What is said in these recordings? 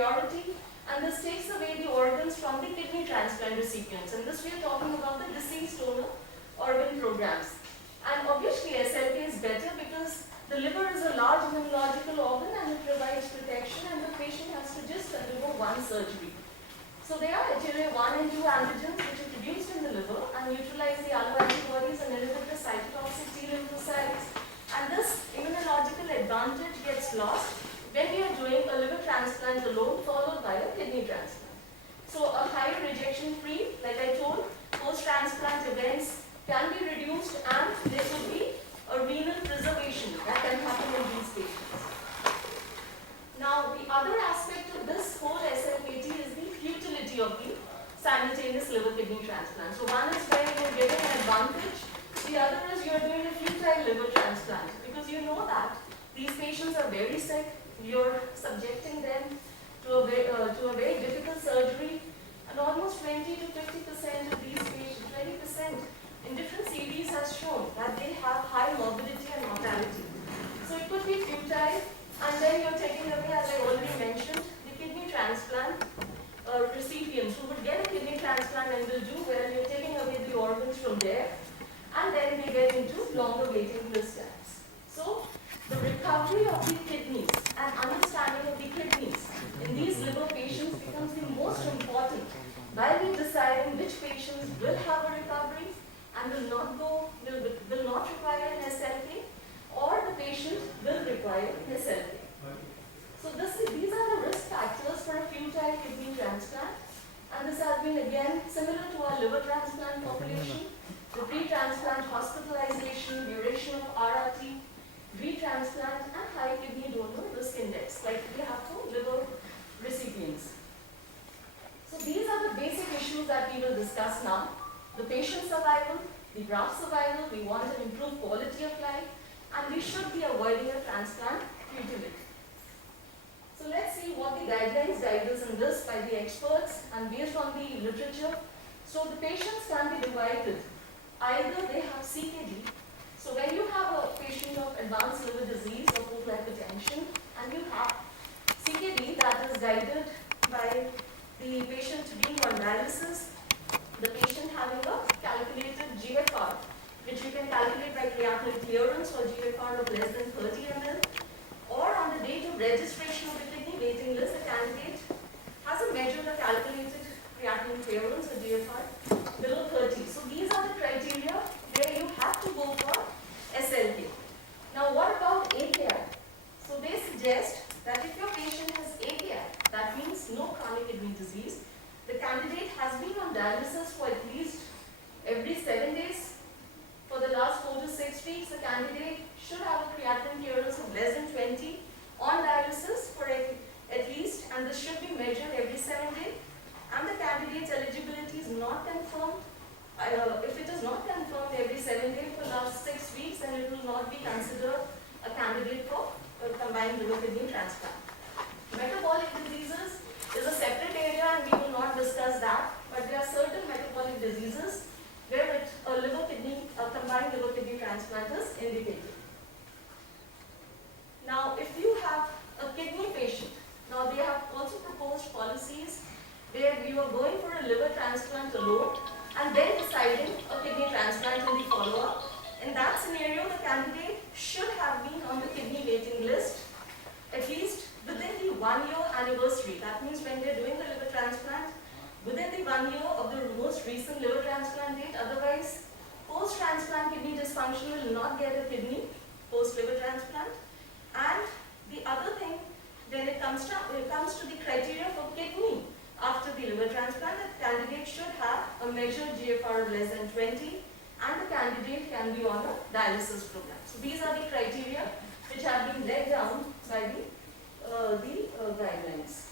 priority, and this takes away the organs from the kidney transplant recipients. And this we are talking about the deceased donor organ programs. And obviously SLK is better because the liver is a large immunological organ and it provides protection, and the patient has to just undergo one surgery. So there are HLA-1 and 2 antigens which are produced in the liver and neutralize the alloantibodies and inhibit the cytotoxic T lymphocytes. And this immunological advantage gets lost when we are doing a liver transplant alone followed by a kidney transplant. So a higher rejection free, like I told, post-transplant events can be reduced, and there will be a renal preservation that can happen in these patients. Now, the other aspect of this whole SLKT is the futility of the simultaneous liver kidney transplant. So one is where you're getting an advantage, the other is you're doing a futile liver transplant, because you know that these patients are very sick, you're subjecting them to a very difficult surgery, and almost 20 to 50% of these patients, 20% in different series has shown that they have high morbidity and mortality. So it could be futile, and then you're taking away, as I already mentioned, the kidney transplant recipients who would get a kidney transplant and will do well. You're taking away the organs from there, and then they get into longer waiting list times. So the recovery of the kidneys and understanding of the kidneys in these liver patients becomes the most important while we're deciding which patients will have a recovery and will not require an SLK, or the patient will require an SLK. So these are the risk factors for a futile kidney transplant, and this has been again similar to our liver transplant population. The pre-transplant hospitalization, duration of RRT, retransplant, and high kidney donor risk index, like we have for liver recipients. So these are the basic issues that we will discuss now. The patient survival, the graft survival, we want an improved quality of life, and we should be avoiding a transplant futility. So let's see what the guidelines guide us in this by the experts and based on the literature. So the patients can be divided. Either they have CKD. So when you have a patient of advanced liver disease or portal hypertension, and you have CKD that is guided by the patient being on dialysis, the patient having a calculated GFR, which you can calculate by creatinine clearance or GFR of less than 30 ml, or on the date of registration of the kidney waiting list, the candidate has a measure of calculated creatinine clearance or GFR below 30. So these are the criteria where you have to go for SLK. Now what about AKI? So they suggest that if your patient has AKI, that means no chronic kidney disease, the candidate has been on dialysis for at least every 7 days. For the last 4 to 6 weeks, the candidate should have a creatinine clearance of less than 20 on dialysis for at least, and this should be measured every 7 days. And the candidate's eligibility is not confirmed. If it is not confirmed every 7 days for the last 6 weeks, then it will not be considered a candidate for a combined liver kidney transplant. Metabolic diseases is a separate area, and we will not discuss that, but there are certain metabolic diseases where a combined liver kidney transplant is indicated. Now, if you have a kidney patient, now they have also proposed policies where you are going for a liver transplant alone and then deciding a kidney transplant in the follow-up. In that scenario, the candidate should have been on the kidney waiting list at least within the 1 year anniversary. That means when they're doing the liver transplant, within the 1 year of the most recent liver transplant date. Otherwise, post-transplant kidney dysfunction will not get a kidney post-liver transplant. And the other thing, when it comes to the criteria for kidney after the liver transplant, the candidate should have a measured GFR of less than 20, and the candidate can be on a dialysis program. So these are the criteria which have been laid down by the guidelines.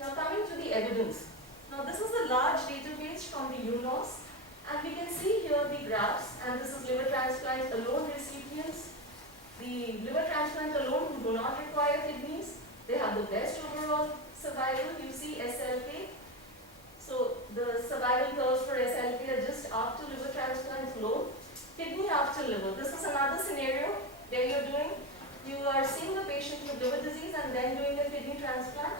Now coming to the evidence. Now this is a large database from the UNOS, and we can see here the graphs, and this is liver transplant alone recipients. The liver transplant alone who do not require kidneys, they have the best overall survival. You see SLK. So the survival curves for SLK are just after liver transplant alone. Kidney after liver. This is another scenario where you are seeing the patient with liver disease and then doing a kidney transplant.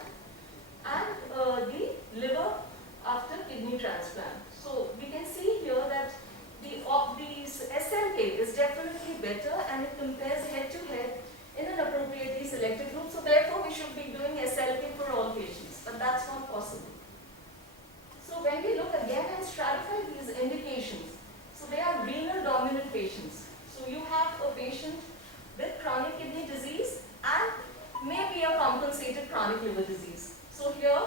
So therefore, we should be doing SLK for all patients, but that's not possible. So when we look again and stratify these indications, so they are renal dominant patients. So you have a patient with chronic kidney disease and maybe a compensated chronic liver disease. So here,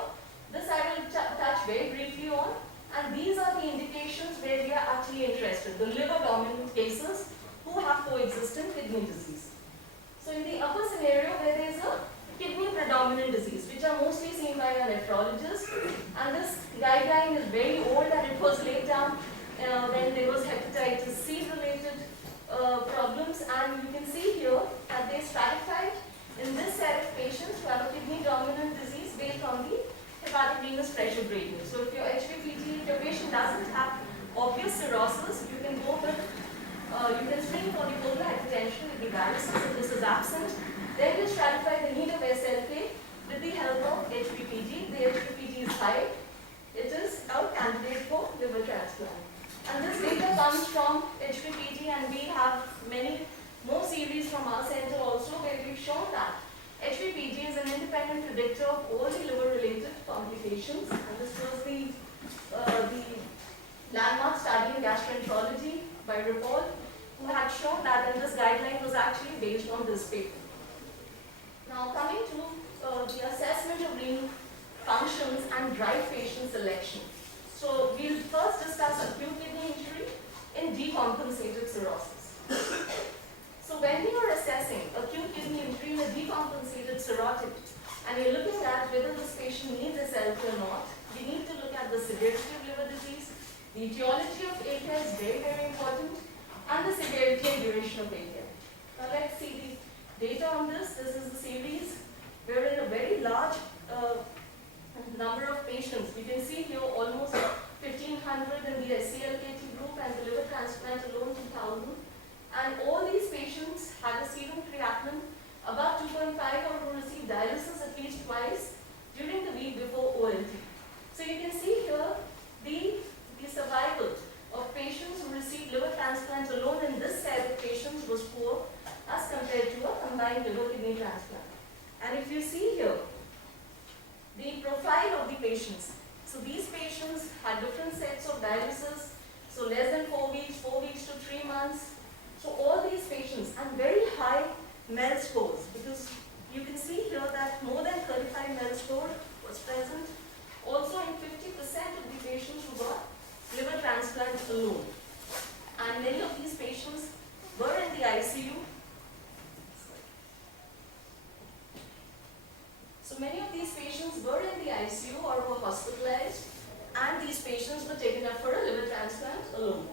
this I will touch very briefly on, and these are the indications where we are actually interested, the liver dominant cases who have coexistent kidney disease. So in the upper scenario where there is a kidney predominant disease, which are mostly seen by a nephrologist, and this guideline is very old and it was laid down when there was hepatitis C related problems, and you can see here that they stratified in this set of patients who have a kidney dominant disease based on the hepatic venous pressure gradient. So if your HVPG, if your patient doesn't have obvious cirrhosis, you can go with, you can screen for the pulmonary hypertension with the dialysis if this is absent. Then you stratify the need of SLK with the help of HVPG. The HVPG is high. It is a candidate for liver transplant. And this data comes from HVPG, and we have many more series from our center also where we've shown that HVPG is an independent predictor of all the liver-related complications. And this was the landmark study in gastroenterology by Rapol, who had shown that, and this guideline was actually based on this paper. Now coming to the assessment of renal functions and drive patient selection. So we'll first discuss acute kidney injury in decompensated cirrhosis. So when we are assessing acute kidney injury in a decompensated cirrhotic, and we're looking at whether this patient needs SLK or not, we need to look at the severity of liver disease, the etiology of AKI is very, very important, and the severity and duration of AKI. Now let's see the data on this. This is the series. We're in a very large number of patients. We can see here almost 1,500 in the SCLKT group, and the liver transplant alone 2,000. And all these patients had a serum creatinine above 2.5 or who received dialysis at least twice during the week before OLT. So you can see here the survival of patients who received liver transplant alone in this set of patients was poor as compared to a combined liver kidney transplant. And if you see here, the profile of the patients. So these patients had different sets of dialysis, so less than 4 weeks to 3 months. So all these patients, and very high MEL scores, because you can see here that more than 35 MEL score was present. Also in 50% of the patients who got liver transplant alone. And many of these patients were in the ICU. So many of these patients were in the ICU or were hospitalized, and these patients were taken up for a liver transplant alone.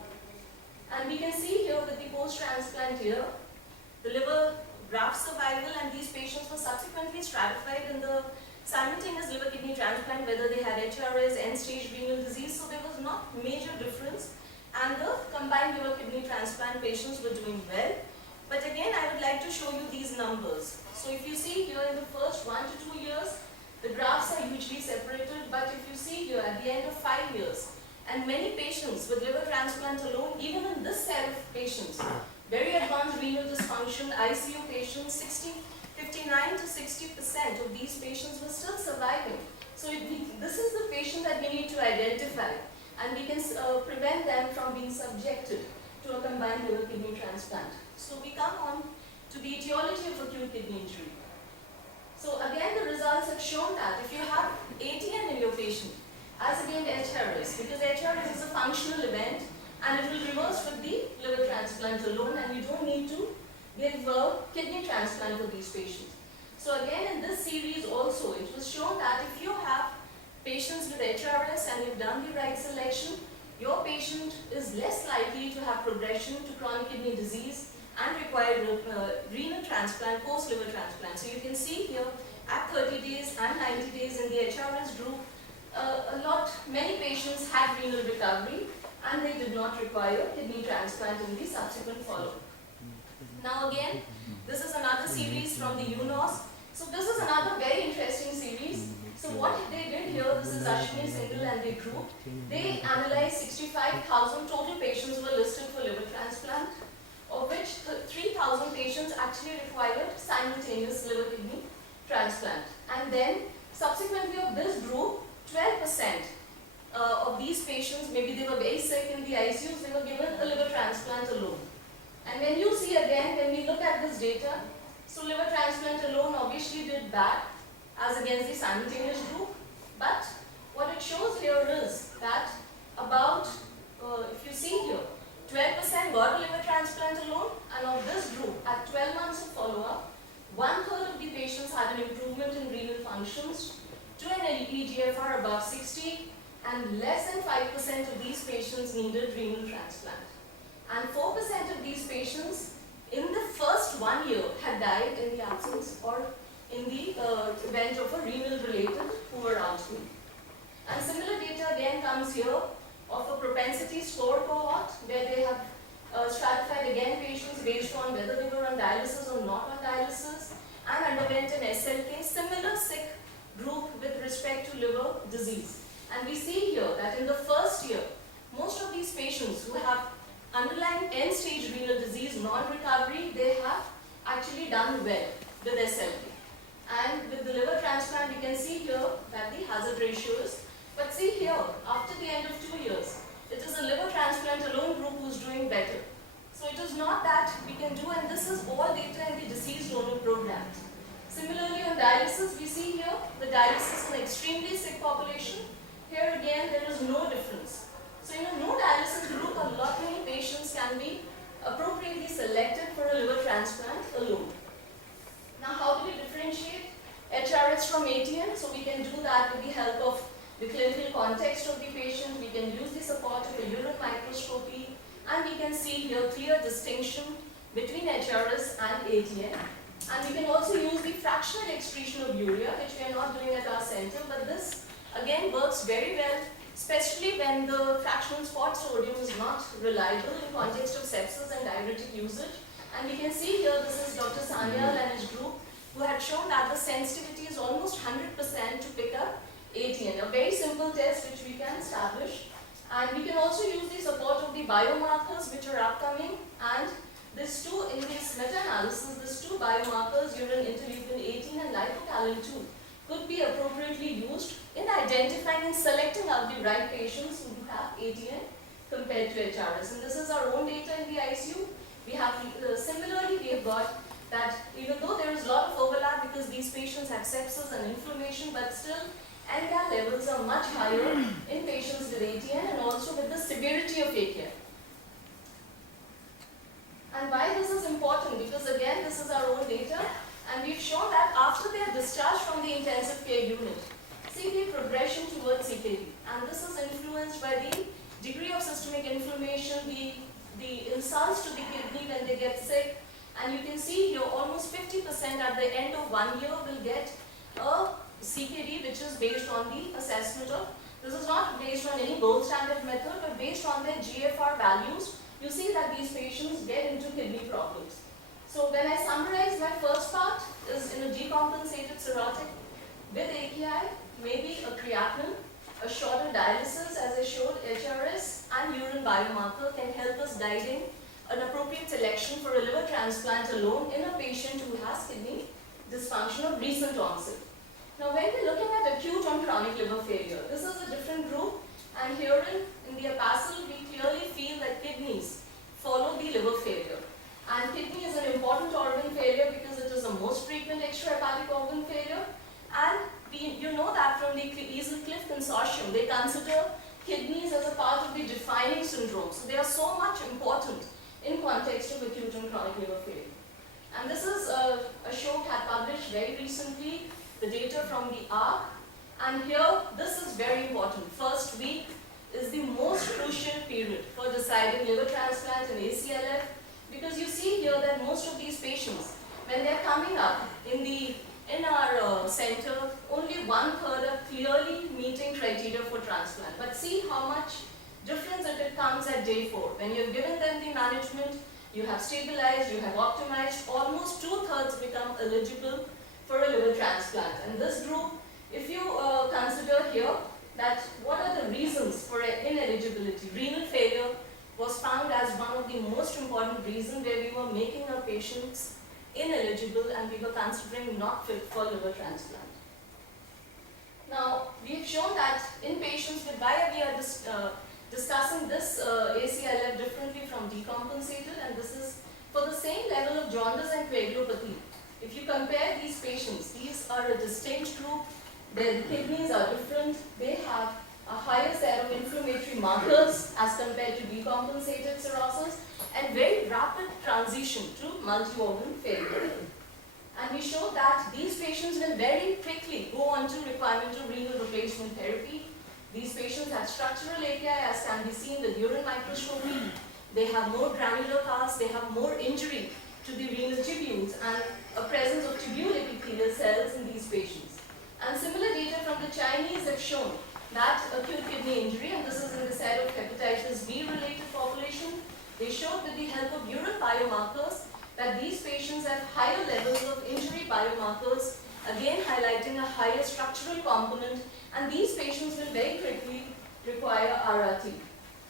And we can see here with the post-transplant here, the liver graft survival, and these patients were subsequently stratified in the simultaneous liver kidney transplant, whether they had HRS, end-stage renal disease, so there was not major difference, and the combined liver kidney transplant patients were doing well. But again, I would like to show you these numbers. So if you see here in the first 1 to 2 years, the graphs are hugely separated, but if you see here at the end of 5 years, and many patients with liver transplant alone, even in this set of patients, very advanced renal dysfunction, ICU patients, 59 to 60% of these patients were still surviving. So this is the patient that we need to identify, and we can prevent them from being subjected to a combined liver kidney transplant. So we come on to the etiology of acute kidney injury. So again, the results have shown that if you have ATN in your patient, as against HRS, because HRS is a functional event and it will reverse with the liver transplant alone, and you don't need to give a kidney transplant for these patients. So again, in this series also, it was shown that if you have patients with HRS and you've done the right selection, your patient is less likely to have progression to chronic kidney disease and require renal transplant, post-liver transplant. So you can see here at 30 days and 90 days in the HRS group, many patients had renal recovery and they did not require kidney transplant in the subsequent follow-up. Now again, this is another series from the UNOS. So this is another very interesting series. So what they did here, this is Ashwini Singhal and their group. They analyzed 65,000 total patients were listed for liver transplant, of which 3,000 patients actually required simultaneous liver kidney transplant. And then subsequently of this group, 12% of these patients, maybe they were very sick in the ICUs, they were given a liver transplant alone. And when you see again, when we look at this data, so liver transplant alone obviously did bad as against the simultaneous group. But what it shows here is that about, if you see here, 12% got a liver transplant alone, and of this group, at 12 months of follow-up, 1/3 of the patients had an improvement in renal functions to an eGFR above 60, and less than 5% of these patients needed renal transplant. And 4% of these patients in the first 1 year had died in the absence or in the event of a renal-related poor outcome. And similar data again comes here of a propensity score cohort where they have stratified again patients based on whether they were on dialysis or not on dialysis and underwent an SLK, similar sick group with respect to liver disease. And we see here that in the first year, most of these patients who have underlying end-stage renal disease, non-recovery, they have actually done well with SLK. And with the liver transplant, you can see here that the hazard ratio is. But see here, after the end of 2 years, it is a liver transplant alone group who's doing better. So it is not that we can do, and this is all data in the deceased donor program. Similarly, on dialysis, we see here the dialysis in an extremely sick population. Here again, there is no difference. So in a no dialysis group, a lot many patients can be appropriately selected for a liver transplant alone. Now, how do we differentiate HRS from ATN? So we can do that with the help of the clinical context of the patient. We can use the support of a urine microscopy, and we can see here clear distinction between HRS and ATN. And we can also use the fractional excretion of urea, which we are not doing at our center, but this again works very well, especially when the fractional spot sodium is not reliable in context of sepsis and diuretic usage. And we can see here, this is Dr. Sanyal and his group, who had shown that the sensitivity is almost 100% to pick up ATN, a very simple test which we can establish. And we can also use the support of the biomarkers which are upcoming, and these two, in this meta-analysis, these two biomarkers, urine interleukin 18 and lipocalin 2, could be appropriately used in identifying and selecting out the right patients who have ATN compared to HRS. And this is our own data in the ICU. We have, similarly, we have got that even though there is a lot of overlap because these patients have sepsis and inflammation, but still NCAL levels are much higher in patients with ATN and also with the severity of ATN. And why this is important? Because again, this is our own data, and we've shown that after they are discharged from the intensive care unit, see the progression towards CKD. And this is influenced by the degree of systemic inflammation, the insults to the kidney when they get sick. And you can see here almost 50% at the end of 1 year will get a CKD, which is based on the assessment of, this is not based on any gold standard method, but based on their GFR values. You see that these patients get into kidney problems. So when I summarize, my first part is in a decompensated cirrhotic with AKI, maybe a creatinine, a shorter dialysis as I showed, HRS, and urine biomarker can help us guiding an appropriate selection for a liver transplant alone in a patient who has kidney dysfunction of recent onset. Now when we're looking at acute and chronic liver failure, this is a different group, and here in the APASL we clearly feel that kidneys follow the liver failure. And kidney is an important organ failure because it is the most frequent extrahepatic organ failure. And you know that from the Easel-Cliff Consortium, they consider kidneys as a part of the defining syndrome. So they are so much important in context of acute and chronic liver failure. And this is Ashok had published very recently the data from the ARC. And here, this is very important. First week is the most crucial period for deciding liver transplant and ACLF, because you see here that most of these patients, when they're coming up in our center, only 1/3 are clearly meeting criteria for transplant. But see how much difference it comes at day 4. When you've given them the management, you have stabilized, you have optimized, almost 2/3 become eligible for a liver transplant. And this group, if you consider here that what are the reasons for ineligibility, renal failure was found as one of the most important reasons where we were making our patients ineligible and we were considering not fit for liver transplant. Now, we have shown that in patients with, why we are discussing this ACLF differently from decompensated, and this is for the same level of jaundice and coagulopathy. If you compare these patients, these are a distinct group, their kidneys are different, they have a higher set of inflammatory markers as compared to decompensated cirrhosis, and very rapid transition to multi-organ failure. And we showed that these patients will very quickly go on to requirement of renal replacement therapy. These patients have structural AKI, as can be seen with urine microscopy. They have more granular cast, they have more injury to the renal tubules and a presence of tubule epithelial cells in these patients. And similar data from the Chinese have shown that acute kidney injury, and this is in the set of hepatitis B related population, they showed with the help of urine biomarkers that these patients have higher levels of injury biomarkers, again highlighting a higher structural component, and these patients will very quickly require RRT.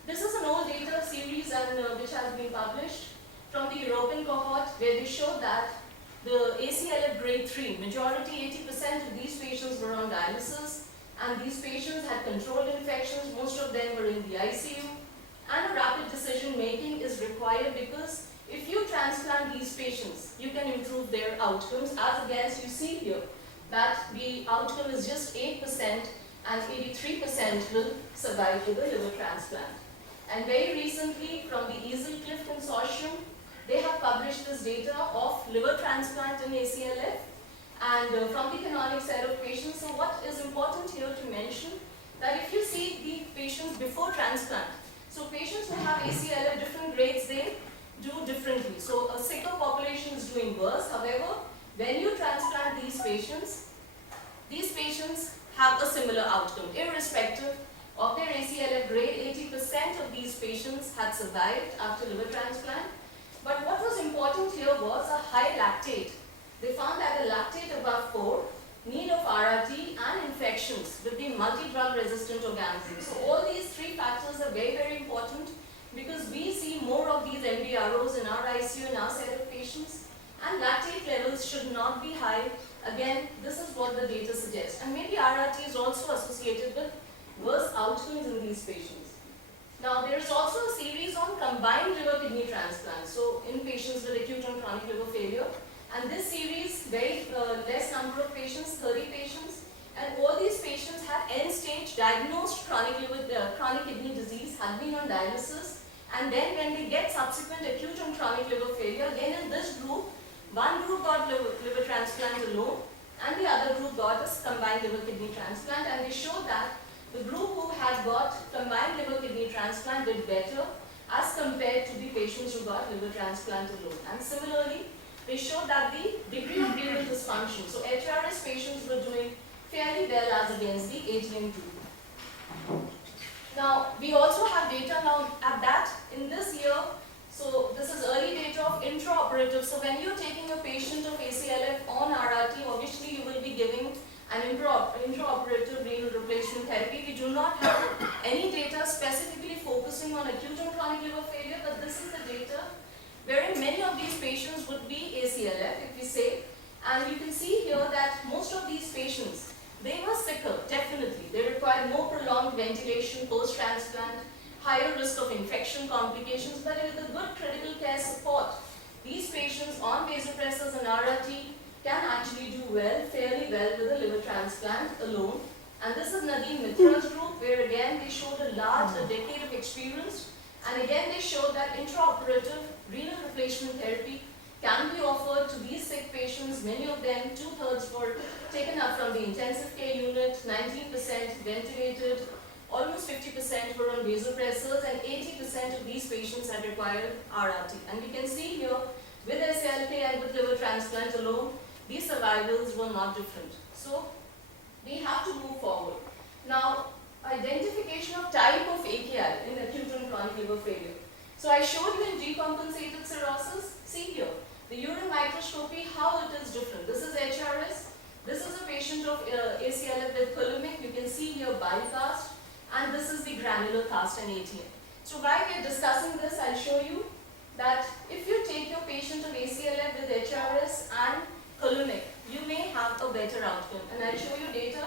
This is an old data series and which has been published from the European cohort, where they showed that the ACLF grade 3, majority 80% of these patients were on dialysis, and these patients had controlled infections, most of them were in the ICU, and a rapid decision making is required because if you transplant these patients, you can improve their outcomes, as against you see here that the outcome is just 8% and 83% will survive with a liver transplant. And very recently from the EASL-CLIF consortium, they have published this data of liver transplant in ACLF and from the canonic set of patients. So what is important here to mention that if you see the patients before transplant, so patients who have ACLF different grades, they do differently. So a sicker population is doing worse. However, when you transplant these patients have a similar outcome. Irrespective of their ACLF grade, 80% of these patients had survived after liver transplant. But what was important here was a high lactate. They found that a lactate above 4, need of RRT and infections with the multi-drug resistant organisms. So all these three factors are very, very important because we see more of these MDROs in our ICU, in our set of patients, and lactate levels should not be high. Again, this is what the data suggests. And maybe RRT is also associated with worse outcomes in these patients. Now, there is also a series on combined liver kidney transplants, so in patients with acute and chronic liver failure. And this series, very less number of patients, 30 patients, and all these patients had end-stage diagnosed chronic kidney disease, had been on dialysis, and then when they get subsequent acute and chronic liver failure, again in this group, one group got liver transplant alone, and the other group got a combined liver kidney transplant, and they showed that the group who had got combined liver kidney transplant did better as compared to the patients who got liver transplant alone. And similarly, they showed that the degree of renal dysfunction, so HRS patients were doing fairly well as against the ATM group. Now, we also have data now at that in this year. So this is early data of intraoperative. So when you're taking a patient of ACLF on RRT, obviously you will be giving an intraoperative renal replacement therapy. We do not have any data specifically focusing on acute and chronic liver failure, but this is the data wherein many of these patients would be ACLF, if we say. And you can see here that most of these patients, they were sicker, definitely. They required more prolonged ventilation post-transplant, higher risk of infection complications, but with a good critical care support, these patients on vasopressors and RRT can actually do well, fairly well with a liver transplant alone. And this is Nadeem Mitra's group, where again they showed a decade of experience. And again they showed that intraoperative renal replacement therapy can be offered to these sick patients. Many of them, 2/3 were taken up from the intensive care unit, 19% ventilated, almost 50% were on vasopressors, and 80% of these patients had required RRT. And we can see here, with SLK and with liver transplant alone, these survivals were not different. So we have to move forward. Now, identification of type of AKI in acute and chronic liver failure. So I showed you in decompensated cirrhosis. See here, the urine microscopy, how it is different. This is HRS. This is a patient of ACLF with colemic. You can see here bile cast, and this is the granular cast and ATM. So while we are discussing this, I'll show you that if you take your patient to ACLF with HRS and colonic, you may have a better outcome. And I'll show you data,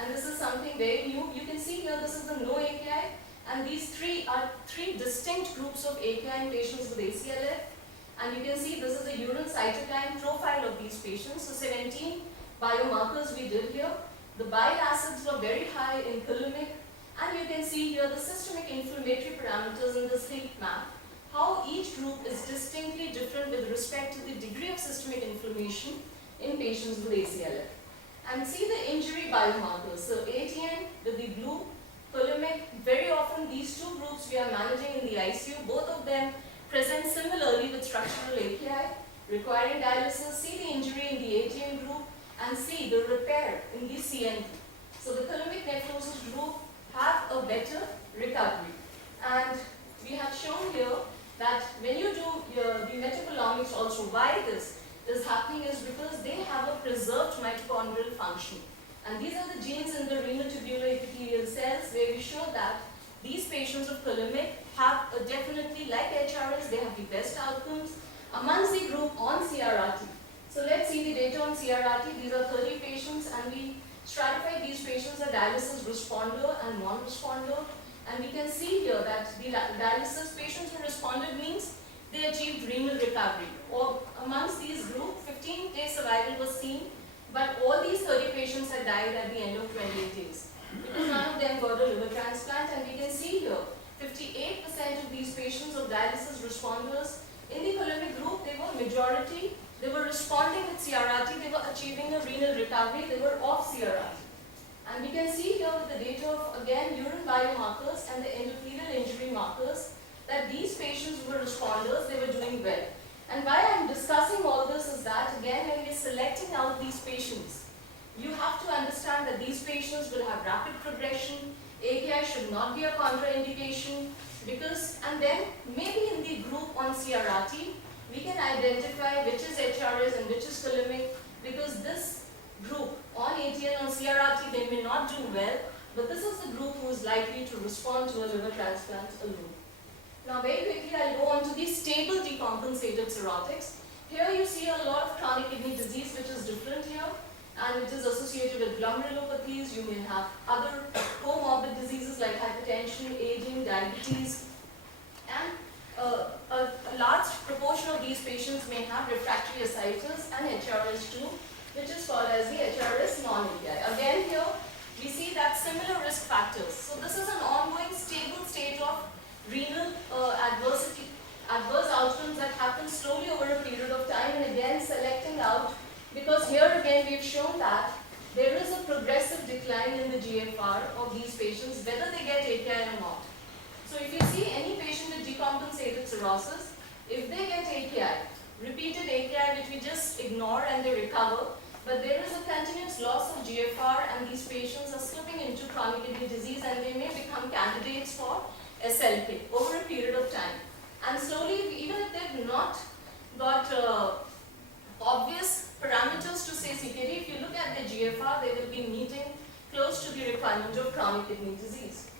and this is something very new. You can see here this is the no AKI, and these three are three distinct groups of AKI in patients with ACLF. And you can see this is the urine cytokine profile of these patients. So 17 biomarkers we did here. The bile acids were very high in colonic, and you can see here the systemic inflammatory parameters in this heat map, how each group is distinctly different with respect to the degree of systemic inflammation in patients with ACLF. And see the injury biomarkers. So ATN with the blue, colemic, very often these two groups we are managing in the ICU, both of them present similarly with structural AKI, requiring dialysis. See the injury in the ATN group and see the repair in the CN group. So the colemic nephrosis group have a better recovery. And we have shown here that when you do the metabolomics also, why this is happening is because they have a preserved mitochondrial function. And these are the genes in the renal tubular epithelial cells where we show that these patients of colemic have definitely, like HRS, they have the best outcomes amongst the group on CRRT. So let's see the data on CRRT. These are 30 patients, and we stratified these patients as dialysis responder and non-responder. And we can see here that the dialysis patients who responded means they achieved renal recovery. Or amongst these group, 15-day survival was seen, but all these 30 patients had died at the end of 28 days. Because none of them got a liver transplant, and we can see here, 58% of these patients of dialysis responders in the colemic group, they were majority, they were responding with CRRT, they were achieving a renal recovery, they were off CRRT. And we can see here with the data of, again, urine biomarkers and the endothelial injury markers, that these patients who were responders, they were doing well. And why I'm discussing all this is that, again, when we're selecting out these patients, you have to understand that these patients will have rapid progression, AKI should not be a contraindication, because, and then maybe in the group on CRRT, we can identify which is HRS and which is colemic, because this group on ATN on CRRT, they may not do well, but this is the group who is likely to respond to a liver transplant alone. Now very quickly, I'll go on to the stable decompensated cirrhotics. Here you see a lot of chronic kidney disease, which is different here, and it is associated with glomerulopathies. You may have other comorbid diseases like hypertension, aging, diabetes, and a large proportion of these patients may have refractory ascites and HRS2, which is called as the HRS non-AKI. Again here, we see that similar risk factors. So this is an ongoing stable state of renal adverse outcomes that happen slowly over a period of time, and again selecting out, because here again we've shown that there is a progressive decline in the GFR of these patients, whether they get AKI or not. So if you see any patient with decompensated cirrhosis, if they get AKI, repeated AKI which we just ignore and they recover, but there is a continuous loss of GFR and these patients are slipping into chronic kidney disease and they may become candidates for SLK over a period of time. And slowly, even if they've not got obvious parameters to say CKD, if you look at the GFR, they will be meeting close to the requirement of chronic kidney disease.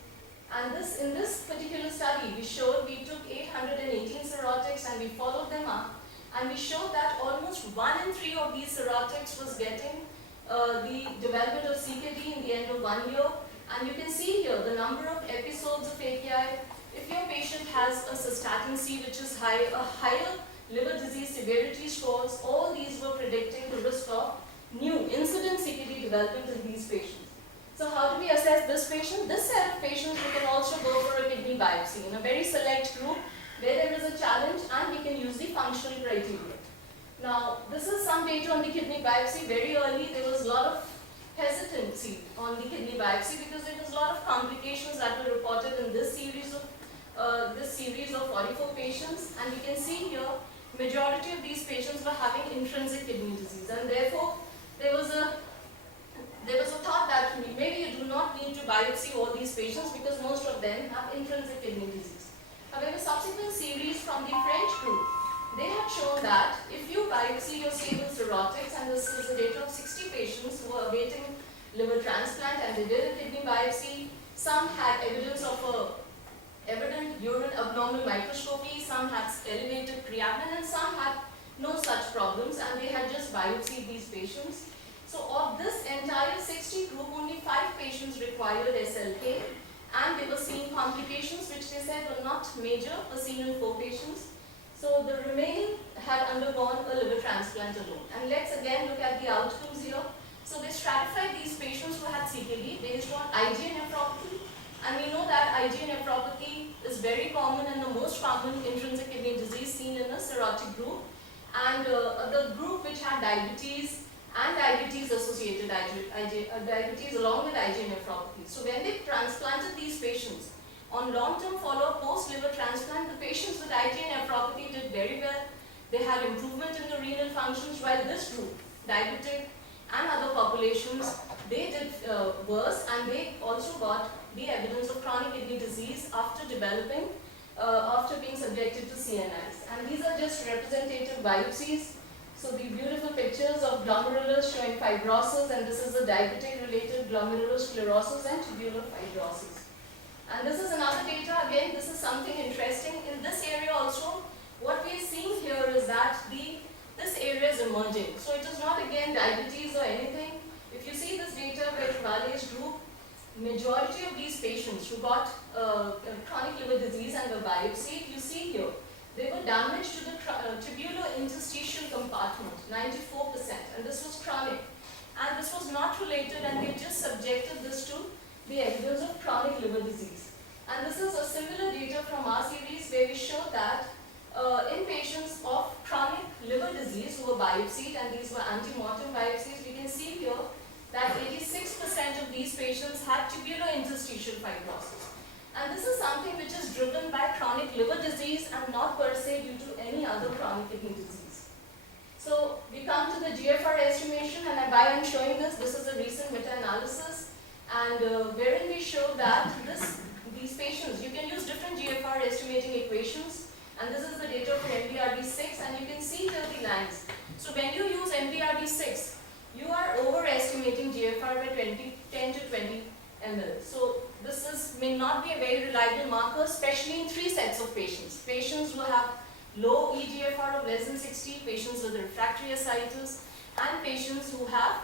And in this particular study, we took 818 cirrhotics and we followed them up, and we showed that almost 1 in 3 of these cirrhotics was getting the development of CKD in the end of 1 year. And you can see here the number of episodes of AKI. If your patient has a cystatin C which is high, a higher liver disease severity scores, all these were predicting the risk of new incident CKD development in these patients. So how do we assess this patient? This set of patients, we can also go for a kidney biopsy in a very select group where there is a challenge and we can use the functional criteria. Now, this is some data on the kidney biopsy. Very early, there was a lot of hesitancy on the kidney biopsy because there was a lot of complications that were reported in this series of 44 patients, and you can see here majority of these patients were having intrinsic kidney disease, and therefore there was a thought that maybe you do not need to biopsy all these patients because most of them have intrinsic kidney disease. However, subsequent series from the French group, they had shown that if you biopsy your stable cirrhotics, and this is the data of 60 patients who were awaiting liver transplant and they did a kidney biopsy, some had evidence of a evident urine abnormal microscopy, some had elevated creatinine, and some had no such problems, and they had just biopsied these patients. So of this entire 60 group, only 5 patients required SLK, and they were seeing complications which they said were not major, were seen in 4 patients. So the remaining had undergone a liver transplant alone. And let's again look at the outcomes here. So they stratified these patients who had CKD based on IgA nephropathy. And we know that IgA nephropathy is very common and the most common intrinsic kidney disease seen in a cirrhotic group. And the group which had diabetes and diabetes associated diabetes along with IgA nephropathy. So when they transplanted these patients, on long-term follow-up post-liver transplant, the patients with IgA nephropathy did very well. They had improvement in the renal functions, while this group, diabetic and other populations, they did worse, and they also got the evidence of chronic kidney disease after developing, after being subjected to CNIs. And these are just representative biopsies. So the beautiful pictures of glomerulus showing fibrosis, and this is a diabetic-related glomerulosclerosis and tubular fibrosis. And this is another data. Again, this is something interesting. In this area also, what we are seeing here is that this area is emerging. So it is not again diabetes or anything. If you see this data where Trivale's group, majority of these patients who got chronic liver disease and were biopsied, you see here, they were damaged to the tubular interstitial compartment, 94%, and this was chronic. And this was not related, and they just subjected this to the evidence of chronic liver disease. And this is a similar data from our series where we show that in patients of chronic liver disease who were biopsied, and these were ante-mortem biopsies, we can see here that 86% of these patients had tubular interstitial fibrosis. And this is something which is driven by chronic liver disease and not per se due to any other chronic kidney disease. So we come to the GFR estimation, and why I am showing this is a recent meta-analysis, and wherein we show that these patients, you can use different GFR estimating equations, and this is the data for MBRD6, and you can see here the lines. So when you use MBRD6, you are overestimating GFR by 10 to 20 ml. So this may not be a very reliable marker, especially in 3 sets of patients. Patients who have low eGFR of less than 60, patients with refractory ascites, and patients who have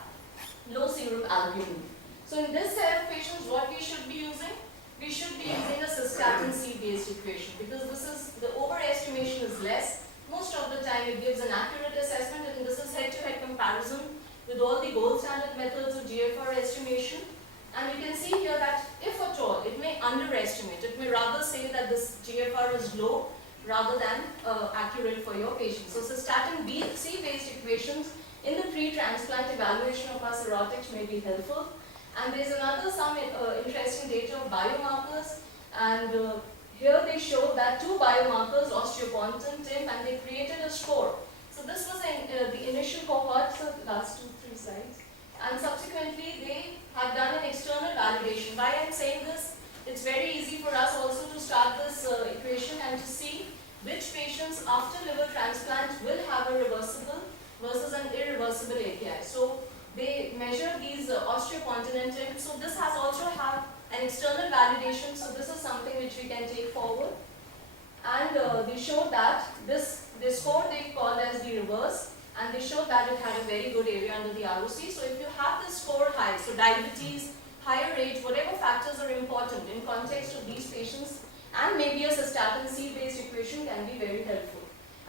low serum albumin. So in this set of patients, what we should be using? We should be using a cystatin C based equation, because the overestimation is less. Most of the time it gives an accurate assessment, and this is head-to-head comparison with all the gold standard methods of GFR estimation. And you can see here that if at all, it may underestimate. It may rather say that this GFR is low rather than accurate for your patient. So cystatin C based equations in the pre-transplant evaluation of our cirrhotics may be helpful. And there's some interesting data of biomarkers, and here they show that 2 biomarkers, osteopontin, TIMP, and they created a score. So this was the initial cohort, so the last 2-3 slides, and subsequently they have done an external validation. Why I'm saying this? It's very easy for us also to start this equation and to see which patients after liver transplant will have a reversible versus an irreversible AKI. So they measure these osteopontin and TIMP. So this has also have an external validation. So this is something which we can take forward. And they showed that this score they called as the reverse, and they showed that it had a very good area under the ROC. So if you have this score high, so diabetes, higher age, whatever factors are important in context of these patients, and maybe a cystatin C based equation can be very helpful.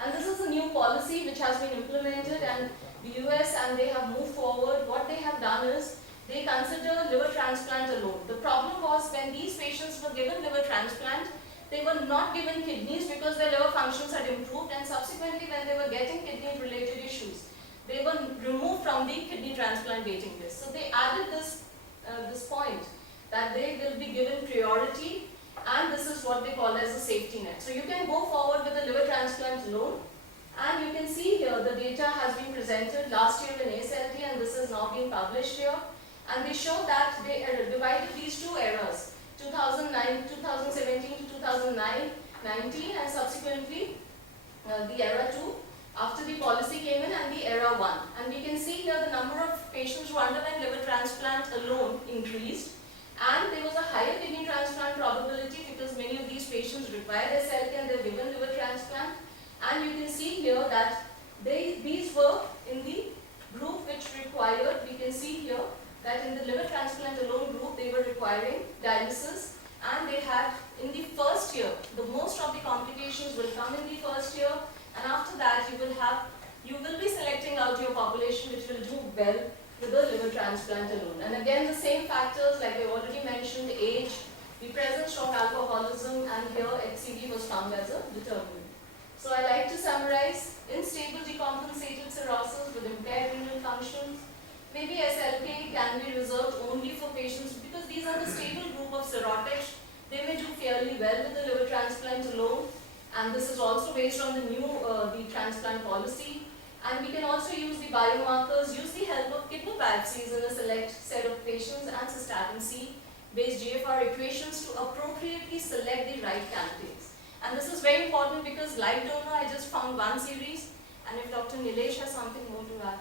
And this is a new policy which has been implemented, and the US, and they have moved forward. What they have done is they consider liver transplant alone. The problem was when these patients were given liver transplant, they were not given kidneys because their liver functions had improved, and subsequently when they were getting kidney related issues, they were removed from the kidney transplant waiting list. So they added this point that they will be given priority, and this is what they call as a safety net. So you can go forward with the liver transplant alone, and you can see here the data has been presented last year in ASLT, and this is now being published here. And they show that they divided these 2 eras, 2017 to 2019, and subsequently the era 2 after the policy came in, and the era 1. And we can see here the number of patients who underwent liver transplant alone increased, and there was a higher kidney transplant probability because many of these patients required SLK and they're given liver transplant. And you can see here that these were in the group which required, we can see here that in the liver transplant alone group they were requiring dialysis, and they had in the first year, the most of the complications will come in the first year, and after that you will be selecting out your population which will do well with the liver transplant alone. And again the same factors like I already mentioned, age, the presence of alcoholism, and here HCV was found as a determinant. So I like to summarize: unstable decompensated cirrhosis with impaired renal functions. Maybe SLK can be reserved only for patients because these are the stable group of cirrhotics. They may do fairly well with the liver transplant alone, and this is also based on the new the transplant policy. And we can also use the biomarkers, use the help of kidney biopsies in a select set of patients and cystatin C based GFR equations to appropriately select the right candidates. And this is very important because live donor, I just found one series, and if Dr. Nilesh has something more to add.